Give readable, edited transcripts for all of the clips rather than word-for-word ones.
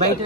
బయట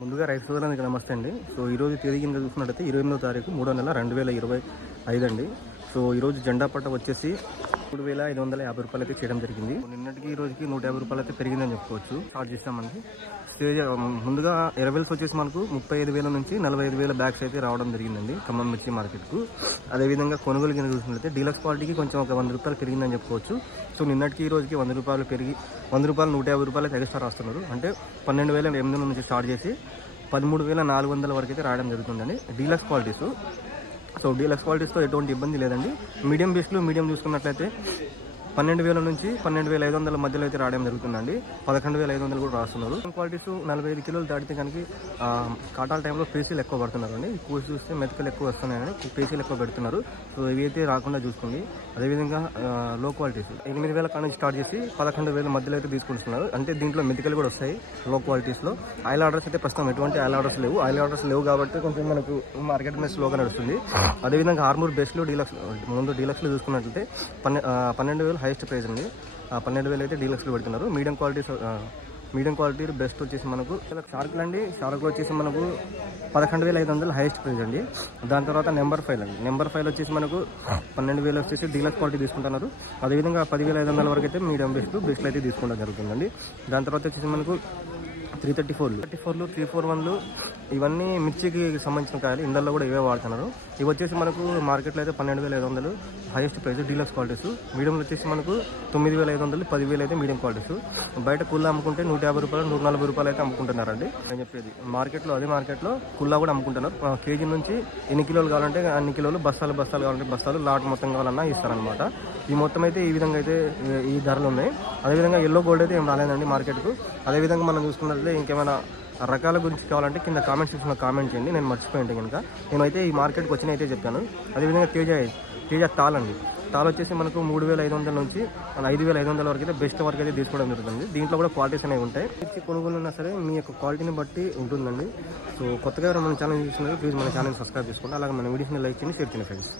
ముందుగా రైతు సోదరులకు నమస్తే అండి. సో ఈరోజు తేదీ కింద చూసుకున్నట్టయితే 28వ తారీఖు 3వ నెల 2025 అండి. సో ఈరోజు జెండా పట్ట వచ్చేసి 3,550 రూపాయలు అయితే చేయడం జరిగింది. నిన్నటికి ఈ రోజుకి 150 రూపాయలు అయితే పెరిగిందని చెప్పుకోవచ్చు. స్టార్ట్ చేస్తామండి. స్టేజ్ ముందుగా ఎరవెల్స్ వచ్చేసి మనకు 35,000 నుంచి 45,000 బ్యాగ్స్ అయితే రావడం జరిగిందండి ఖమ్మం మిర్చి మార్కెట్కు. అదేవిధంగా కొనుగోలు కింద చూసినట్లయితే డీలక్స్ క్వాలిటీకి కొంచెం ఒక 100 రూపాయలు పెరిగిందని చెప్పుకోవచ్చు. సో నిన్నటికి ఈ రోజుకి 100 రూపాయలు పెరిగి 100 రూపాయలు 150 రూపాయలు అయితే ఎక్స్ట్రా రాస్తున్నారు. అంటే 12,800 నుంచి స్టార్ట్ చేసి 13,400 వరకు అయితే రావడం జరుగుతుందండి డీలక్స్ క్వాలిటీస్. సో డీలక్స్ క్వాలిటీస్తో ఎటువంటి ఇబ్బంది లేదండి. మీడియం బేస్లో మీడియం చూసుకున్నట్లయితే 12,000 నుంచి 12,500 మధ్యలో అయితే రావడం జరుగుతుందండి. 11,500 కూడా రాస్తున్నారు. క్వాలిటీస్ 45 కిలోలు దాటితే కనుక కాటాల టైంలో పేసీలు ఎక్కువ పడుతున్నారు అండి. కూసి చూస్తే మెతకలు ఎక్కువ వస్తున్నాయని పేసీలు ఎక్కువ పెడుతున్నారు. సో ఇవి అయితే రాకుండా చూసుకోండి. అదేవిధంగా లో క్వాలిటీస్ 8,000 కాడ నుంచి స్టార్ట్ చేసి 11,000 మధ్యలో అయితే తీసుకుంటున్నారు. అంటే దీంట్లో మెతకలు కూడా వస్తాయి లో క్వాలిటీస్లో. ఆయిల్ ఆర్డర్స్ అయితే ప్రస్తుతం ఎటువంటి ఆయిల్ ఆర్డర్స్ లేవు. ఆయిల్ ఆర్డర్స్ లేవు కాబట్టి కొంచెం మనకు మార్కెట్ మీద స్లోగా నడుస్తుంది. అదేవిధంగా ఆర్మూర్ బెస్ట్లో డీలక్స్ ముందు డీలక్స్లో చూసుకున్నట్లయితే 12,000 హైయెస్ట్ ప్రైస్ అండి. 12,000 అయితే డీలక్స్లో పెడుతున్నారు. మీడియం క్వాలిటీ బెస్ట్ వచ్చేసి మనకు షార్క్లు అండి. షార్క్లో వచ్చేసి మనకు 11,500 హైయెస్ట్ ప్రైస్ అండి. దాని తర్వాత నెంబర్ 5 అండి. నెంబర్ 5 వచ్చేసి మనకు 12,000 వచ్చేసి డీలక్స్ క్వాలిటీ తీసుకుంటున్నారు. అదేవిధంగా 10,500 వరకు అయితే మీడియం బెస్ట్లు అయితే తీసుకోవడం జరుగుతుందండి. దాని తర్వాత వచ్చేసి మనకు 334లు 341లు ఇవన్నీ మిర్చికి సంబంధించిన కాయలు. ఇందులో కూడా ఇవే వాడుతున్నారు. ఇవి వచ్చేసి మనకు మార్కెట్లో అయితే 12,500 హైయెస్ట్ ప్రైస్ డీలక్స్ క్వాలిటీస్. మీడియంలో వచ్చేసి మనకు 9,500 10,000 అయితే మీడియం క్వాలిటీస్. బయట కుల్లా అమ్ముకుంటే 150 రూపాయలు 140 రూపాయలు అయితే అమ్ముకుంటున్నారండి. నేను చెప్పేది మార్కెట్లో అదే మార్కెట్లో కుల్లా కూడా అమ్ముకుంటున్నారు. కేజీ నుంచి ఎన్ని కిలోలు కావాలంటే అన్ని కిలోలు, బస్తాలు కావాలంటే బస్తాలు, లాట్ మొత్తం కావాలన్నా ఇస్తారనమాట. ఈ మొత్తం అయితే ఈ విధంగా అయితే ఈ ధరలు ఉన్నాయి. అదేవిధంగా ఎల్లో గోల్డ్ అయితే ఏం రాలేదండి మార్కెట్కు. అదేవిధంగా మనం చూసుకున్నట్లయితే ఇంకేమైనా రకాల గురించి కావాలంటే కింద కామెంట్ సెక్షన్లో కామెంట్ చేయండి. నేను మర్చిపోయింటే కనుక నేనైతే ఈ మార్కెట్కి వచ్చిన అయితే చెప్పాను. అదేవిధంగా తేజ తాల్ అండి. తాల్ వచ్చేసి మనకు 3,500 నుంచి 5,500 వరకు అయితే బెస్ట్ వరకు అయితే తీసుకోవడం జరుగుతుంది. దీంట్లో కూడా క్వాలిటీస్ అనేవి ఉంటాయి. కొనుగోలు ఉన్నా సరే మీ యొక్క క్వాలిటీని బట్టి ఉంటుందండి. సో కొత్తగా మన ఛానల్ చూస్తున్నారు ప్లీజ్ మన ఛానల్ సబ్స్క్రైబ్ చేసుకోండి. అలాగే మన వీడియోస్ని లైక్ చేయండి, షేర్ చేయండి ఫ్రెండ్స్.